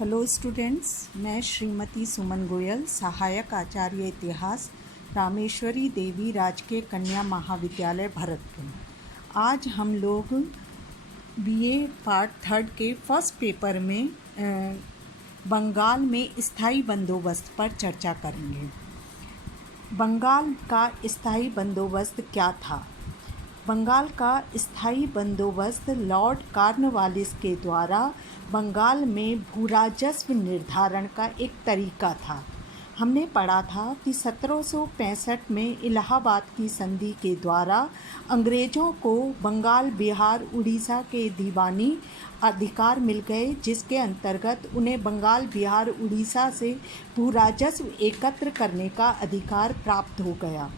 Hello students, मैं श्रीमती सुमन गोयल, सहायक आचार्य इतिहास, रामेश्वरी देवी राजकीय कन्या महाविद्यालय भरतपुर। आज हम लोग बीए पार्ट 3 के फर्स्ट पेपर में बंगाल में स्थायी बंदोबस्त पर चर्चा करेंगे। बंगाल का स्थायी बंदोबस्त क्या था? बंगाल का स्थायी बंदोबस्त लॉर्ड कॉर्नवालिस के द्वारा बंगाल में भूराजस्व निर्धारण का एक तरीका था। हमने पढ़ा था कि 1765 में इलाहाबाद की संधि के द्वारा अंग्रेज़ों को बंगाल, बिहार, उड़ीसा के दीवानी अधिकार मिल गए, जिसके अंतर्गत उन्हें बंगाल, बिहार, उड़ीसा से भूराजस्व एकत्र करने का अधिकार प्राप्त हो गया।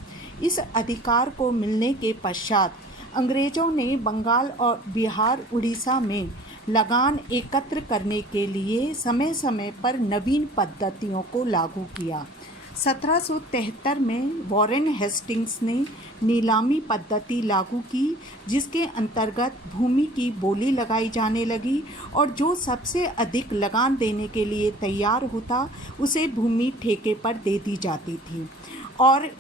इस अधिकार को मिलने के पश्चात अंग्रेज़ों ने बंगाल और बिहार, उड़ीसा में लगान एकत्र करने के लिए समय समय पर नवीन पद्धतियों को लागू किया। 1773 में वॉरेन हेस्टिंग्स ने नीलामी पद्धति लागू की, जिसके अंतर्गत भूमि की बोली लगाई जाने लगी और जो सबसे अधिक लगान देने के लिए तैयार होता उसे भूमि ठेके पर दे दी जाती थी। और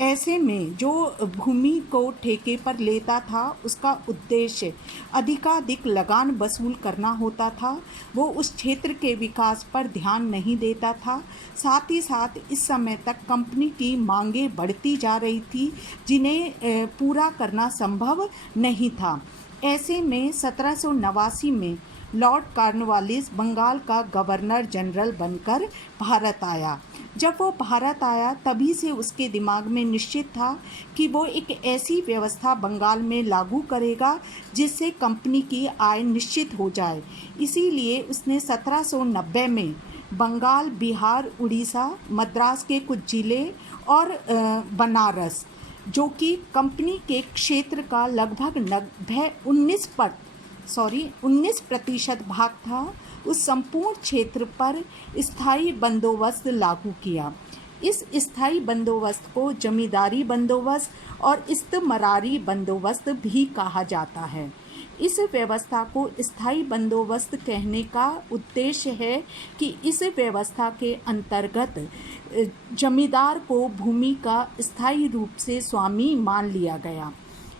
ऐसे में जो भूमि को ठेके पर लेता था उसका उद्देश्य अधिकाधिक लगान वसूल करना होता था। वो उस क्षेत्र के विकास पर ध्यान नहीं देता था। साथ ही साथ इस समय तक कंपनी की मांगें बढ़ती जा रही थी, जिन्हें पूरा करना संभव नहीं था। ऐसे में 1789 में लॉर्ड कॉर्नवालिस बंगाल का गवर्नर जनरल बनकर भारत आया। जब वो भारत आया तभी से उसके दिमाग में निश्चित था कि वो एक ऐसी व्यवस्था बंगाल में लागू करेगा जिससे कंपनी की आय निश्चित हो जाए। इसीलिए उसने 1790 में बंगाल, बिहार, उड़ीसा, मद्रास के कुछ जिले और बनारस, जो कि कंपनी के क्षेत्र का लगभग 19% भाग था, उस संपूर्ण क्षेत्र पर स्थायी बंदोबस्त लागू किया। इस स्थायी बंदोबस्त को जमींदारी बंदोबस्त और इस्तमरारी बंदोबस्त भी कहा जाता है। इस व्यवस्था को स्थायी बंदोबस्त कहने का उद्देश्य है कि इस व्यवस्था के अंतर्गत जमींदार को भूमि का स्थायी रूप से स्वामी मान लिया गया।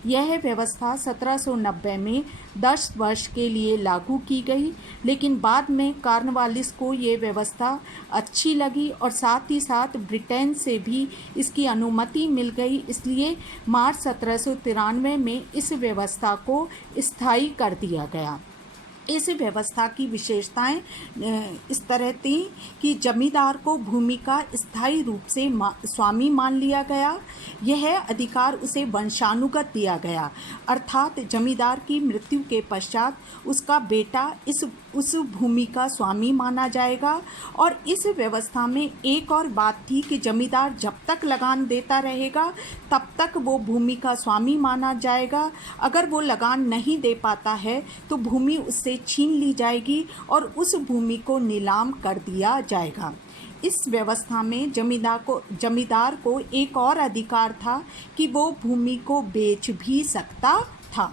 यह व्यवस्था 1790 में 10 वर्ष के लिए लागू की गई, लेकिन बाद में कॉर्नवालिस को ये व्यवस्था अच्छी लगी और साथ ही साथ ब्रिटेन से भी इसकी अनुमति मिल गई। इसलिए मार्च 1793 में इस व्यवस्था को स्थायी कर दिया गया। इस व्यवस्था की विशेषताएं इस तरह थी कि जमींदार को भूमि का स्थायी रूप से स्वामी मान लिया गया। यह अधिकार उसे वंशानुगत दिया गया, अर्थात जमींदार की मृत्यु के पश्चात उसका बेटा उस भूमि का स्वामी माना जाएगा। और इस व्यवस्था में एक और बात थी कि जमींदार जब तक लगान देता रहेगा तब तक वो भूमि का स्वामी माना जाएगा। अगर वो लगान नहीं दे पाता है तो भूमि उससे छीन ली जाएगी और उस भूमि को नीलाम कर दिया जाएगा। इस व्यवस्था में जमींदार को एक और अधिकार था कि वो भूमि को बेच भी सकता था।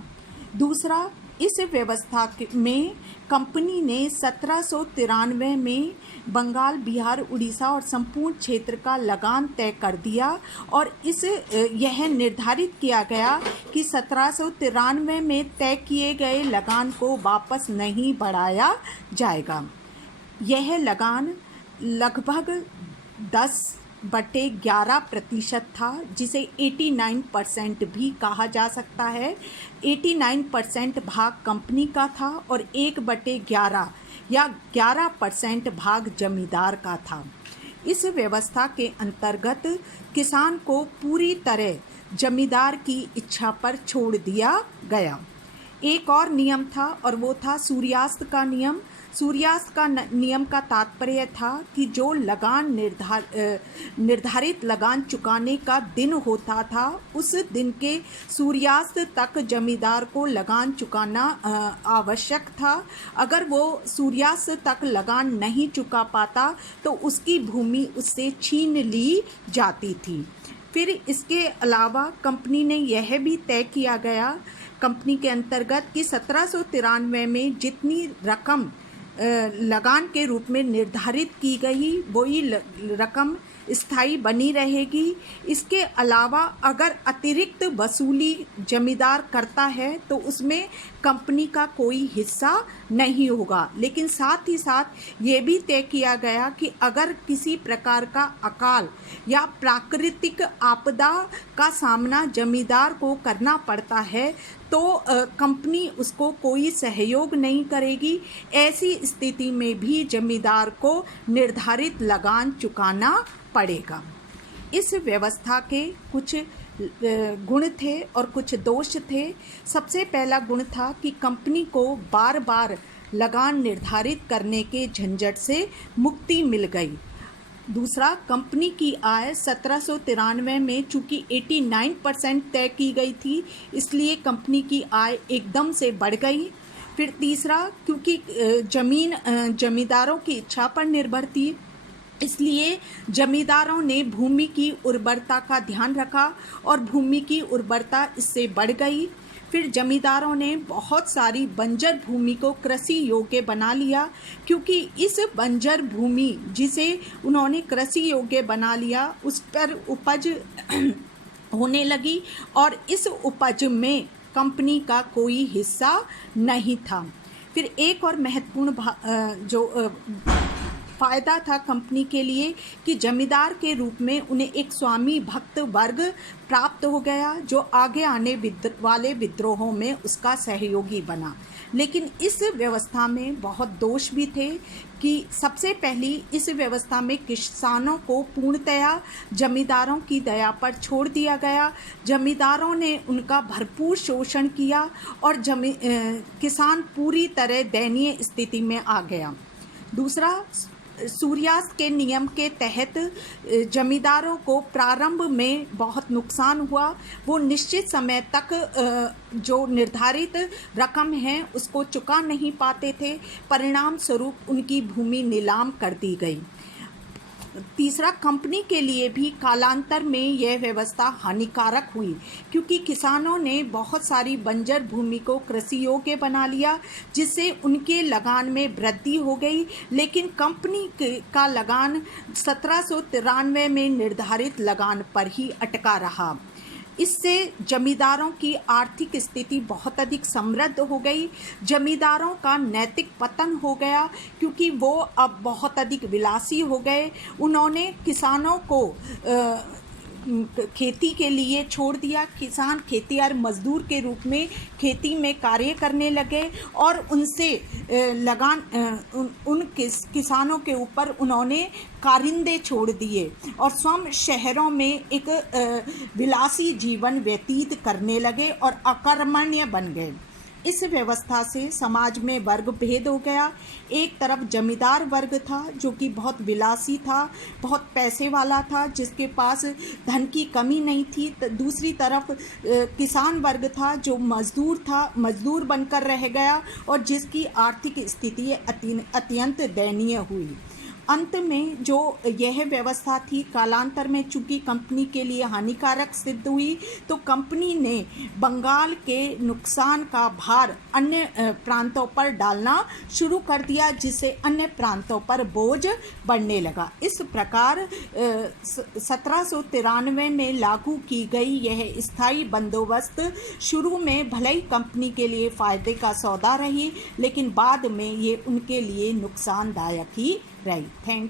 दूसरा, इस व्यवस्था में कंपनी ने 1793 में बंगाल, बिहार, उड़ीसा और संपूर्ण क्षेत्र का लगान तय कर दिया और यह निर्धारित किया गया कि 1793 में तय किए गए लगान को वापस नहीं बढ़ाया जाएगा। यह लगान लगभग 10/11% था, जिसे 89% भी कहा जा सकता है। 89% भाग कंपनी का था और 1/11 या 11% भाग जमींदार का था। इस व्यवस्था के अंतर्गत किसान को पूरी तरह जमींदार की इच्छा पर छोड़ दिया गया। एक और नियम था और वो था सूर्यास्त का नियम। सूर्यास्त का नियम का तात्पर्य था कि जो लगान निर्धारित लगान चुकाने का दिन होता था, उस दिन के सूर्यास्त तक जमींदार को लगान चुकाना आवश्यक था। अगर वो सूर्यास्त तक लगान नहीं चुका पाता तो उसकी भूमि उससे छीन ली जाती थी। फिर इसके अलावा कंपनी ने यह भी तय किया गया कंपनी के अंतर्गत कि 1793 में जितनी रकम लगान के रूप में निर्धारित की गई वही रकम स्थायी बनी रहेगी। इसके अलावा अगर अतिरिक्त वसूली जमींदार करता है तो उसमें कंपनी का कोई हिस्सा नहीं होगा। लेकिन साथ ही साथ ये भी तय किया गया कि अगर किसी प्रकार का अकाल या प्राकृतिक आपदा का सामना जमींदार को करना पड़ता है तो कंपनी उसको कोई सहयोग नहीं करेगी। ऐसी स्थिति में भी जमींदार को निर्धारित लगान चुकाना पड़ेगा। इस व्यवस्था के कुछ गुण थे और कुछ दोष थे। सबसे पहला गुण था कि कंपनी को बार बार लगान निर्धारित करने के झंझट से मुक्ति मिल गई। दूसरा, कंपनी की आय 1793 में चूँकि 89% तय की गई थी, इसलिए कंपनी की आय एकदम से बढ़ गई। फिर तीसरा, क्योंकि ज़मीन जमींदारों की इच्छा पर निर्भर थी, इसलिए जमींदारों ने भूमि की उर्वरता का ध्यान रखा और भूमि की उर्वरता इससे बढ़ गई। फिर जमींदारों ने बहुत सारी बंजर भूमि को कृषि योग्य बना लिया, क्योंकि इस बंजर भूमि जिसे उन्होंने कृषि योग्य बना लिया उस पर उपज होने लगी और इस उपज में कंपनी का कोई हिस्सा नहीं था। फिर एक और महत्वपूर्ण फ़ायदा था कंपनी के लिए कि जमींदार के रूप में उन्हें एक स्वामी भक्त वर्ग प्राप्त हो गया जो आगे आने वाले विद्रोहों में उसका सहयोगी बना। लेकिन इस व्यवस्था में बहुत दोष भी थे कि सबसे पहली इस व्यवस्था में किसानों को पूर्णतया जमींदारों की दया पर छोड़ दिया गया। जमींदारों ने उनका भरपूर शोषण किया और किसान पूरी तरह दयनीय स्थिति में आ गया। दूसरा, सूर्यास्त के नियम के तहत जमींदारों को प्रारंभ में बहुत नुकसान हुआ। वो निश्चित समय तक जो निर्धारित रकम है उसको चुका नहीं पाते थे, परिणाम स्वरूप उनकी भूमि नीलाम कर दी गई। तीसरा, कंपनी के लिए भी कालांतर में यह व्यवस्था हानिकारक हुई, क्योंकि किसानों ने बहुत सारी बंजर भूमि को कृषि योग्य बना लिया, जिससे उनके लगान में वृद्धि हो गई। लेकिन कंपनी का लगान 1793 में निर्धारित लगान पर ही अटका रहा। इससे जमींदारों की आर्थिक स्थिति बहुत अधिक समृद्ध हो गई। जमींदारों का नैतिक पतन हो गया, क्योंकि वो अब बहुत अधिक विलासी हो गए। उन्होंने किसानों को खेती के लिए छोड़ दिया। किसान खेतिहर मजदूर के रूप में खेती में कार्य करने लगे और उनसे किसानों के ऊपर उन्होंने कारिंदे छोड़ दिए और स्वयं शहरों में एक विलासी जीवन व्यतीत करने लगे और अकर्मण्य बन गए। इस व्यवस्था से समाज में वर्ग भेद हो गया। एक तरफ जमींदार वर्ग था जो कि बहुत विलासी था, बहुत पैसे वाला था, जिसके पास धन की कमी नहीं थी। दूसरी तरफ किसान वर्ग था जो मजदूर बनकर रह गया और जिसकी आर्थिक स्थिति अत्यंत दयनीय हुई। अंत में जो यह व्यवस्था थी कालांतर में चूँकि कंपनी के लिए हानिकारक सिद्ध हुई, तो कंपनी ने बंगाल के नुकसान का भार अन्य प्रांतों पर डालना शुरू कर दिया, जिससे अन्य प्रांतों पर बोझ बढ़ने लगा। इस प्रकार 1793 में लागू की गई यह स्थायी बंदोबस्त शुरू में भले ही कंपनी के लिए फ़ायदे का सौदा रही, लेकिन बाद में ये उनके लिए नुकसानदायक ही रही। Thank you.